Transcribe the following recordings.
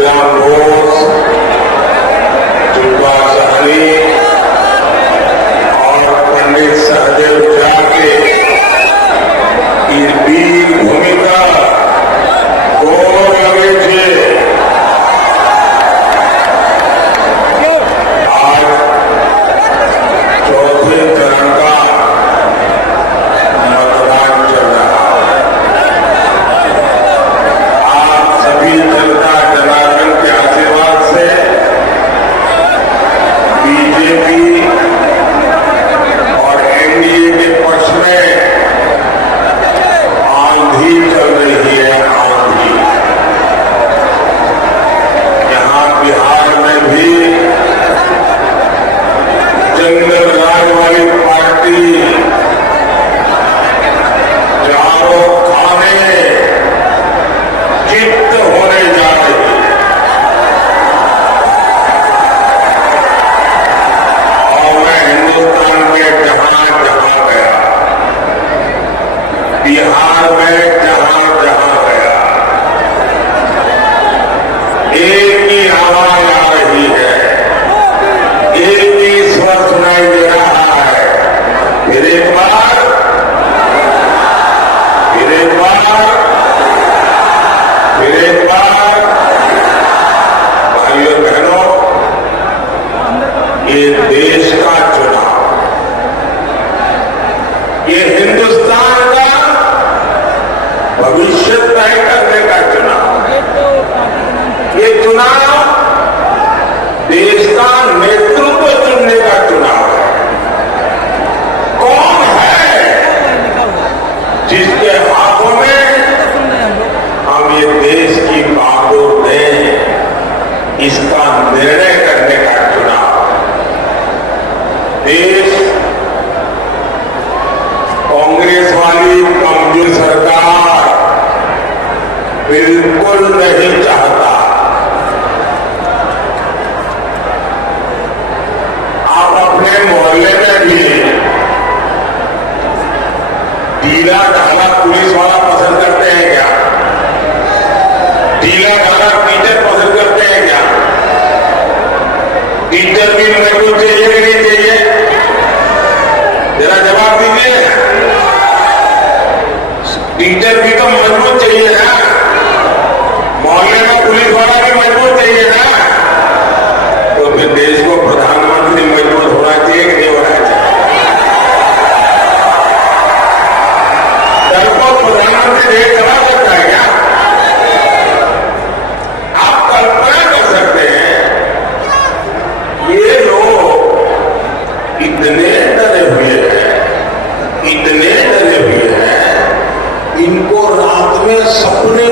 खुदीराम बोस, जुब्बा सहनी और पंडित सहदेव जाके की वीर भूमिका गौरव लगे थे। आज चौथे चरण का मतदान चल रहा है। आप सभी जनता जनार्दन के आशीर्वाद से बीजेपी और एनडीए के पक्ष में आंधी चल रही है। आंधी यहां बिहार में भी जंगल राज वाली पार्टी चारों खाने चित्त होने जा रही है। और मैं हिंदुस्तान में जहां जहां गया, बिहार में जहां जहां गया, एक ही आवाज आ रही है, एक ही स्वर सुनाई दे रहा है। फिर एक बार, फिर एक बार, फिर एक बार। भाइयों बहनों, ये देश का चुनाव, ये हिंदुस्तान का भविष्य तय करने का चुनाव, ये चुनाव देश का नेतृत्व चुनने का चुनाव है। कौन है जिसके हाथों में हम ये देश की बागडोर दें, इसका निर्णय करने का चुनाव। देश कांग्रेस वाली कमजोर सरकार बिल्कुल नहीं चाहता। आप अपने मोहल्ले में भी ढीला ढाला पुलिस वाला पसंद करते हैं क्या? ढीला ढाला टीचर पसंद करते हैं क्या? टीचर भी मजबूत चाहिए कि नहीं चाहिए? जरा जवाब दीजिए। टीचर भी तो मजबूत चाहिए ना, मोहल्ले में पुलिस वाला भी मजबूत चाहिए ना। तो फिर देश को प्रधानमंत्री मजबूत होना चाहिए कि नहीं होना चाहिए? डरपोक प्रधानमंत्री देश चला सकता है क्या? आप कल्पना कर सकते हैं, ये लोग इतने डरे हुए हैं, इतने डरे हुए हैं, इनको रात में सपने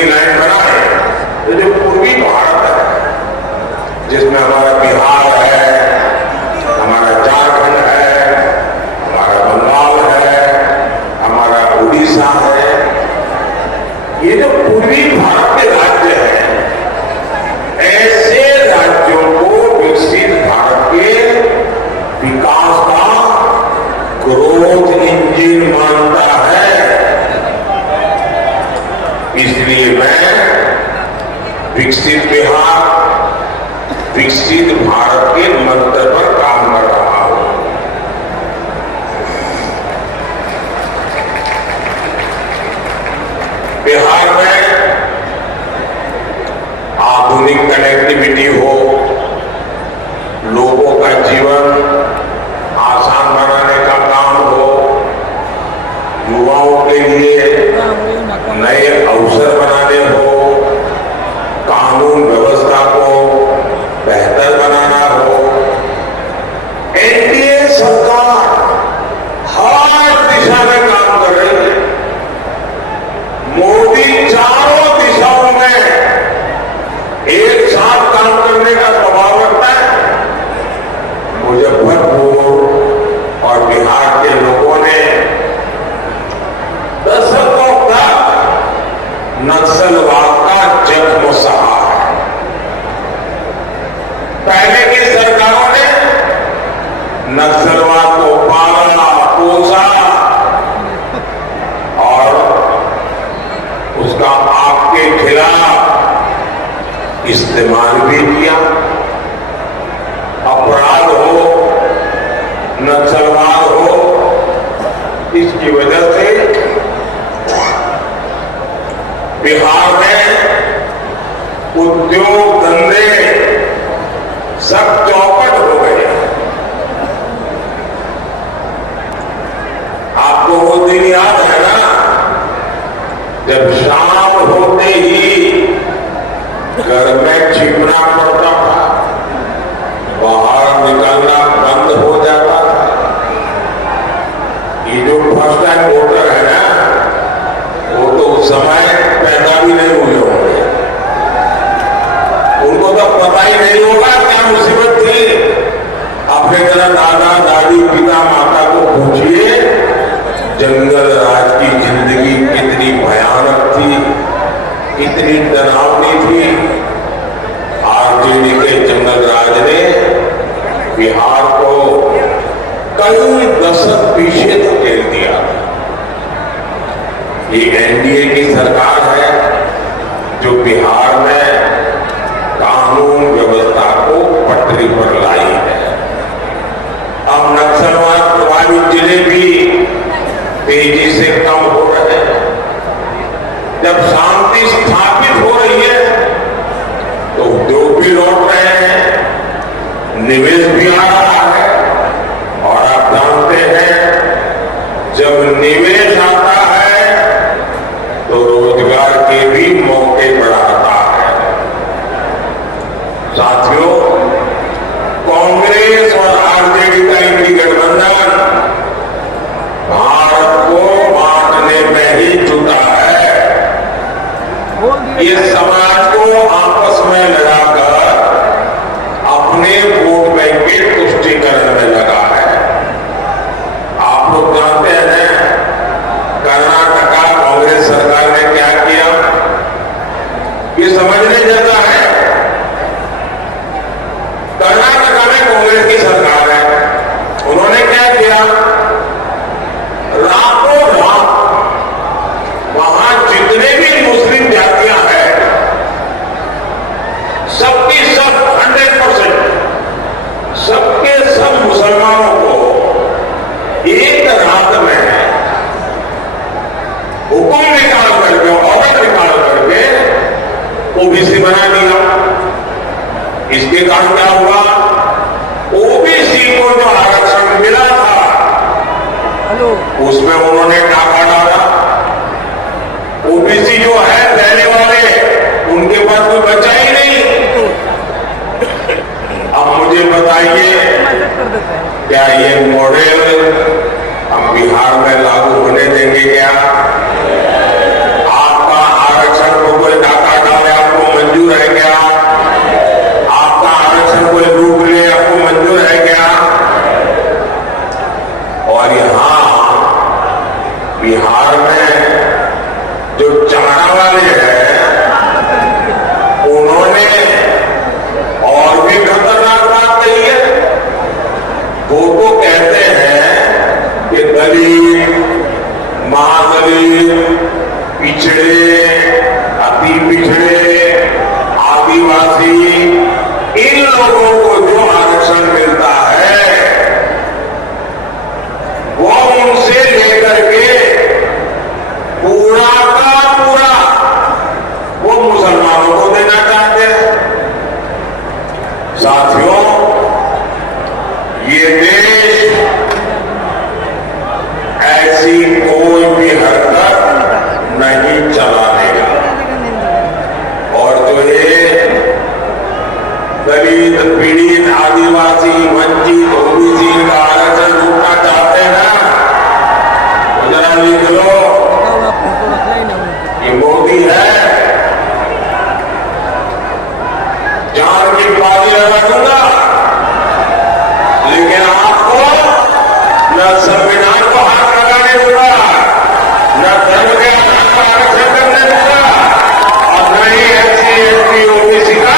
डिस्नी लाइन बना है, तो जो पूर्वी भारत है, जिसमें हमारा बिहार है, हमारा झारखंड है, हमारा बंगाल है, हमारा उड़ीसा है, ये जो पूर्वी भारत के राज्य हैं, ऐसे राज्यों को विकसित भारत के विकास का ग्रोथ इंजन मानता है। इसलिए मैं विकसित बिहार, विकसित भारत के मंत्र पर काम कर रहा हूं। बिहार में आधुनिक कनेक्टिविटी हो, लोगों का जीवन आसान बनाने का काम हो, युवाओं के लिए नए अवसर बनाने हो, कानून व्यवस्था को बेहतर बनाना हो, एनडीए सरकार हर दिशा में काम कर रही है। मोदी चारों दिशाओं में एक साथ काम करने का स्वभाव रखता है। मुजफ्फरपुर और बिहार के लोगों ने दशकों तक नक्सलवाद का जख्म सहा है। पहले की सरकारों ने नक्सलवाद को पाला, पोसा और उसका आपके खिलाफ इस्तेमाल भी किया। अपराध हो, नक्सलवाद हो, इसकी वजह से बिहार में उद्योग धंधे सब चौपट हो गए। आपको वो दिन याद है ना, जब शाम होते ही घर में छिपना पड़ता था, बाहर निकलना बंद हो जाता था। ये जो फर्स्ट टाइम वोटर है ना, वो तो उस समय पैदा भी नहीं हुए होंगे, उनको तो पता ही नहीं होगा क्या मुसीबत थी। अपने तरह दादा दादी पिता माता को पूछिए, जंगल राज की जिंदगी कितनी भयानक थी, कितनी डरावनी थी। आरजेडी के जंगल राज ने बिहार को कई दशक पीछे धकेल दिया। ये एनडीए की सरकार है जो बिहार में कानून व्यवस्था को पटरी पर लाई है। अब नक्सलवाद प्रभावित जिले भी तेजी से कम हो रहे हैं। जब शांति स्थापित हो रही है तो उद्योग भी लौट रहे हैं, निवेश भी आ रहा है, और आप जानते हैं जब निवेश आता है तो रोजगार के भी मौके बढ़ाता है। साथियों, कांग्रेस और आरजेडी का इनकी गठबंधन भारत को बांटने में ही जुटा है। ये समाज को आपस में लड़ाकर अपने वोट बैंक के तुष्टीकरण में लगा है। आप लोग जानते हैं कर्नाटका कांग्रेस सरकार ने क्या किया, ये समझने जैसा है। कर्नाटका में कांग्रेस की सरकार है, उन्होंने क्या किया, रातों रात वहां जितने भी मुस्लिम जातियां हैं सबकी सब 100% सबके सब मुसलमानों को एक रात में हुक्म निकाल करके, ऑर्डर निकाल करके ओबीसी बना दिया। इसके कारण क्या हुआ, ओबीसी को जो आरक्षण मिला था उसमें उन्होंने डाका डाला। ओबीसी जो है पहले वाले, उनके पास कोई बचा ही नहीं। अब मुझे बताइए, क्या ये मॉडल हम बिहार में लागू होने देंगे क्या? आपका आरक्षण को कोई अति पिछड़े, आदिवासी, इन लोगों को जो आरक्षण मिलता है वो उनसे लेकर के पूरा का पूरा वो मुसलमानों को देना चाहते हैं। साथियों, ये देश ऐसी कोई भी हरकत नहीं चलाएगा। और जो ये दलित, पीड़ित, आदिवासी, वंचित, ओबीसी का आरक्षण रोकना चाहते हैं ना, तो जरा लिख लो, ये मोदी है, जान की बाजी लगा दूंगा, लेकिन आपको न संविधान को हाथ लगाने दूंगा, न धर्म के आधार पर आरक्षण करने दूंगा, और न ही SC, ST, OBC का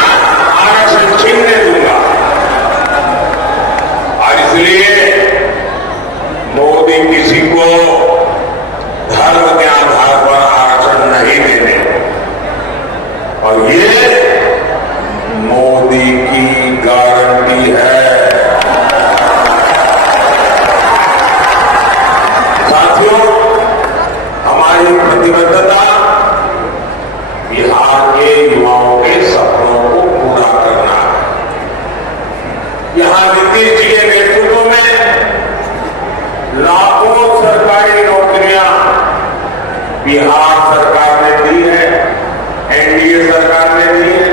आरक्षण छीनने दूंगा। और इसलिए मोदी किसी को धर्म के आधार पर आरक्षण नहीं देने, और ये मोदी की गारंटी है। साथियों, हमारी प्रतिबद्धता बिहार के युवाओं के सपनों को पूरा करना है। यहां नीतीश जी के नेतृत्व में लाखों सरकारी नौकरियां बिहार सरकार ने दी है, NDA सरकार ने दी है,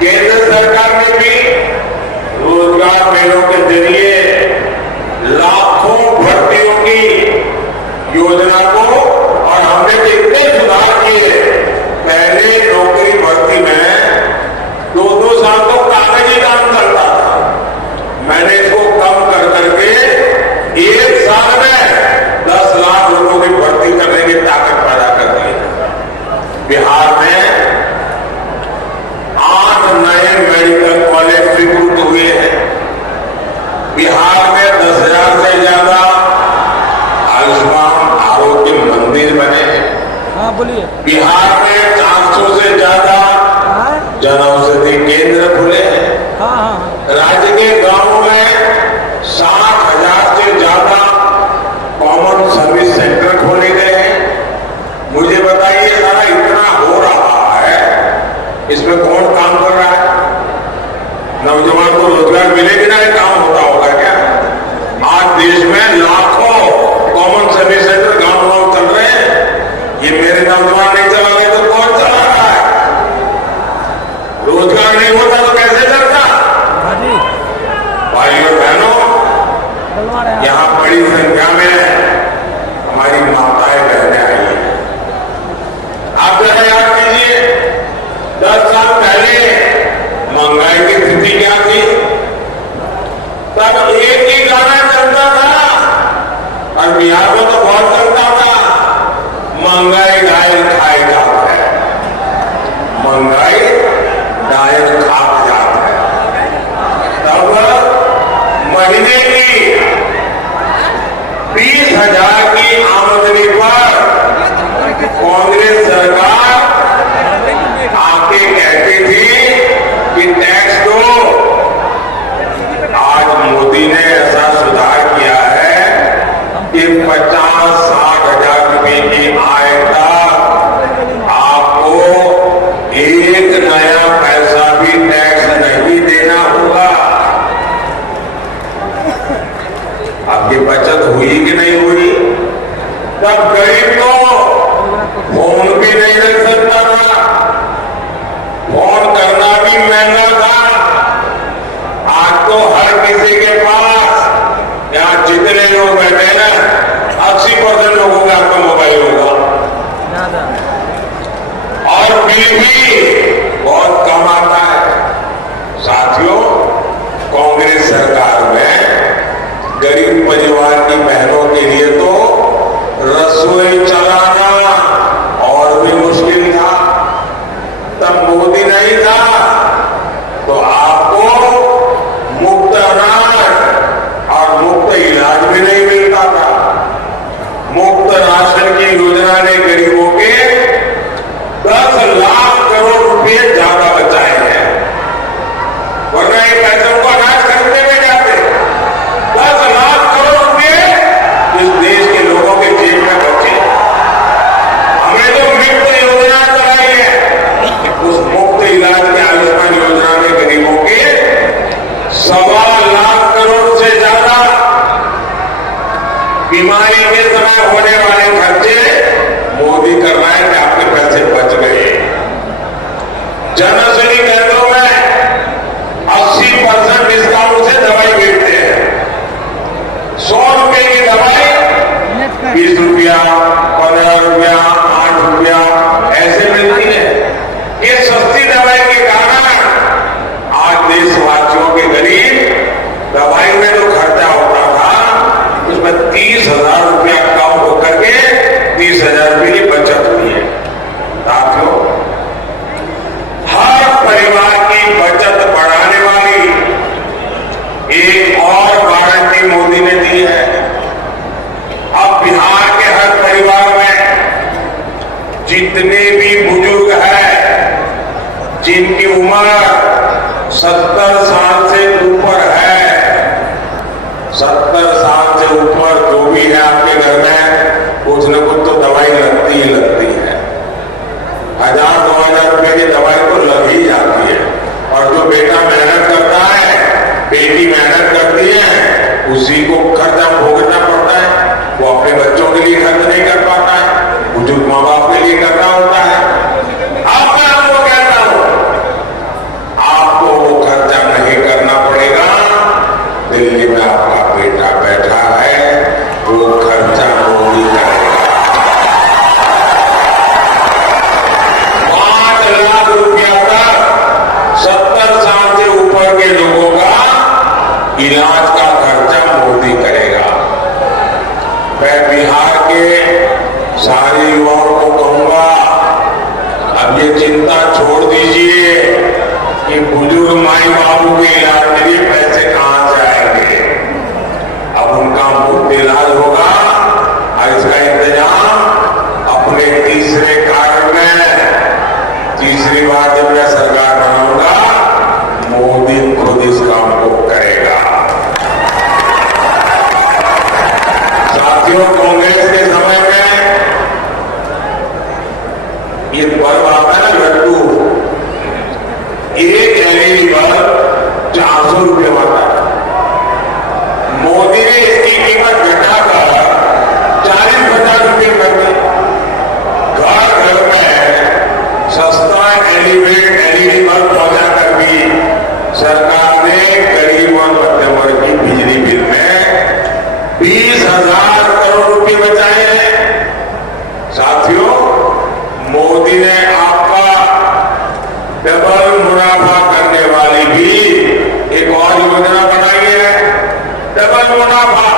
केंद्र सरकार ने भी रोजगार मेलों के जरिए लाखों भर्तियों की योजना को, और हमने तो इतने सुधार किए, पहले नौकरी भर्ती में 2-2 साल तो कागजी काम चलता था, मैंने इसको कम कर करके 1 साल में 10 लाख लोगों की भर्ती करने की ताकत पैदा कर दी है। बिहार में 8 नए मेडिकल कॉलेज स्वीकृत हुए हैं। बिहार में 10,000 से ज्यादा आयुष्मान आरोग्य मंदिर बने हैं। हाँ बोलिए। बिहार में 400 से ज्यादा जन औषधि केंद्र खुले हैं। हाँ। राज्य के गांवों में 60,000 से ज्यादा कॉमन सर्विस सेंटर खोले गए हैं। मुझे बताइए, सारा इतना हो रहा है, इसमें कौन काम कर रहा है? नौजवान को रोजगार मिले बिना ही काम होता होगा क्या? आज देश में लाखों कॉमन सर्विस सेंटर गांव-गांव चल रहे हैं। ये मेरे नौजवान नहीं चला रहे तो कौन चला रहा है? रोजगार नहीं होता तो कैसे चलता? भाइयों बहनों, यहां बड़ी संख्या में हमारी माताएं बहनें आई हैं। आप जरा याद कीजिए, 10 साल पहले महंगाई की स्थिति क्या थी? तब एक ही गाना चलता था, और बिहार में तो बहुत चलता था, महंगाई डायल खाए जात है, महंगाई डायल खाक जात है। तब महीने की 20,000 की आमदनी पर कांग्रेस सरकार आके कहती थी कि टैक्स दो। आज मोदी ने ऐसा सुधार किया है कि 50-60 हजार रुपए की आय तक आपको एक नया पैसा भी टैक्स नहीं देना होगा। आपकी बचत हुई कि नहीं हुई? तब गरीब को फोन भी नहीं रख सकता था, फोन करना भी महंगा था। आज तो हर किसी के पास, यहाँ जितने लोग बैठे हैं, 80% लोगों के आपका मोबाइल होगा, और बिल भी बहुत कम आता है। साथियों, कांग्रेस सरकार में गरीब परिवार की बहनों के लिए तो रसोई चलाना और भी मुश्किल था। तब मोदी नहीं था तो आपको मुफ्त अनाज और मुफ्त इलाज भी नहीं मिलता था। मुफ्त राशन की योजना ने गरीबों के जनऔषधि केंद्रों में 80% डिस्काउंट से दवाई बेचते हैं। 100 रुपए की दवाई 20 रुपया, 15 रुपया, 8 रुपया ऐसे मिलती है। ये सस्ती दवाई के कारण आज देशवासियों के गरीब दवाई में जो खर्चा होता था उसमें 30,000 रुपया कम होकर के 30,000 रुपये की बचत हुई है। साथियों, हर परिवार की बचत बढ़ाने वाली एक और गारंटी मोदी ने दी है। अब बिहार के हर परिवार में जितने भी बुजुर्ग हैं जिनकी उम्र 70 साल से ऊपर है, 70 साल से ऊपर जो भी है आपके घर में कुछ न कुछ तो दवाई लगती ही लगती है। 1,000-2,000 रुपए की दवाई तो लग ही जाती है। और जो बेटा मेहनत करता है, बेटी मेहनत करती है, उसी को खर्चा भोगना पड़ता है। वो अपने बच्चों के लिए खर्च नहीं कर पाता है, बुजुर्ग माँ बाप के लिए करना होता है। अब मैं आपको कहता हूं, आपको वो खर्चा नहीं करना पड़ेगा। दिल्ली में आपका बेटा बैठा है, वो खर्चा मोदी करेगा। 5 लाख रुपया तक 70 साल से ऊपर के लोगों का इलाज का खर्चा मोदी करेगा। मैं बिहार के सारे युवाओं को कहूंगा, अब ये चिंता छोड़ दीजिए कि बुजुर्ग माई बाबू के इलाज के लिए पैसे कहां से आएंगे। अब उनका मुफ्त इलाज होगा और इसका इंतजाम अपने तीसरे कार्य में, तीसरी बार जब मैं सरकार बनाऊंगा, मोदी खुद इस काम को करेगा। साथियों, कांग्रेस के समय में ये बल्ब आता है ना, लड्डू, एक एलईडी बल्ब 400 रुपये आता है। मोदी ने इसकी कीमत घटाकर 40-50 रुपये कर दी। घर घर में सस्ता एलईडी बल्ब पहुंचा कर भी सरकार ने गरीब और मध्यम वर्ग की बिजली बिल में 20,000 करोड़ रुपए बचाए हैं। साथियों, मोदी ने आपका डबल मुनाफा करने वाली भी एक और योजना बनाई है, डबल मुनाफा।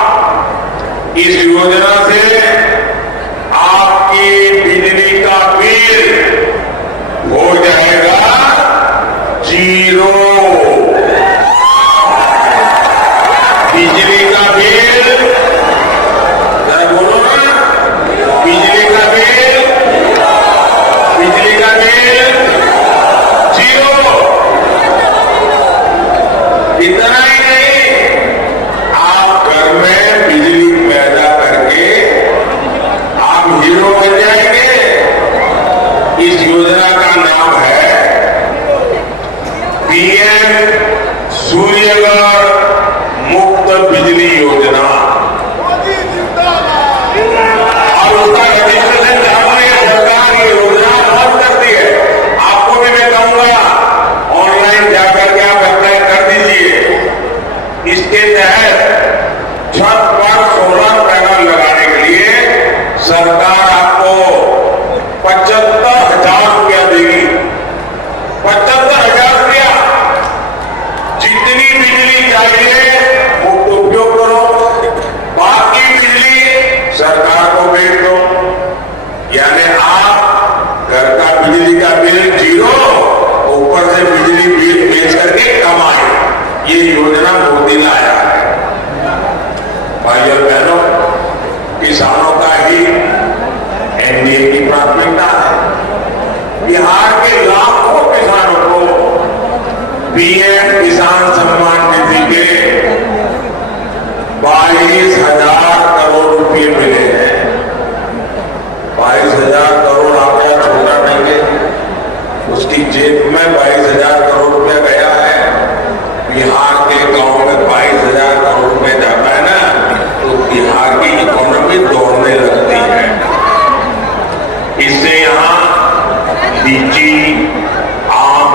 इस योजना से आपकी बिजली का बिल हो जाएगा 0। बिजली का बिल, जरा बोलो ना, बिजली का बिल 0। इतना ही नहीं, आप घर में बिजली पैदा करके आप हीरो बन जाएंगे। इस योजना का नाम है पीएम सूर्यघर मुफ्त बिजली योजना। और उसका रजिस्ट्रेशन हमने सरकार की योजना बंद कर दी है। आपको भी मैं कहूंगा, ऑनलाइन जाकर के आप अप्लाई कर दीजिए। इसके तहत छत पर सोलर पैनल लगाने के लिए सरकार आपको 75,000 रुपया देगी। 75,000 रुपया, जितनी बिजली चाहिए मुफ्त उपयोग करो, बाकी बिजली सरकार को बेच दो। यानी आप घर का बिजली का बिल 0, ऊपर से बिजली बिल बेच करके कमाए। ये योजना मोदी लाया है। भाई और बहनों, किसानों का ही एनडीए की प्राथमिकता है। बिहार के लाखों किसानों को पीएम किसान सम्मान निधि के 22,000 करोड़ रुपए मिले हैं। 22,000 करोड़ आंकड़ा छोटा नहीं है। उसकी जेब में 22,000 करोड़ रुपया गया है। बिहार के गांव में 22,000 करोड़ रुपए जाता है ना, तो बिहार की इकोनॉमी दौड़ने लगती है। इससे यहाँ लीची, आम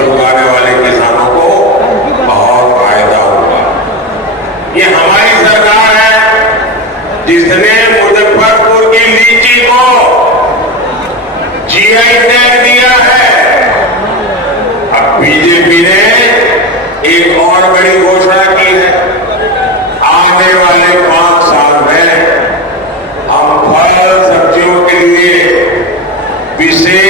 फसल उगाने वाले किसानों को बहुत फायदा होगा। ये हमारी सरकार है जिसने मुजफ्फरपुर की लीची को जीआई टैग दिया है। अब बीजेपी ने एक और बड़ी घोषणा की है, आने वाले 5 साल में हम फल सब्जियों के लिए विशेष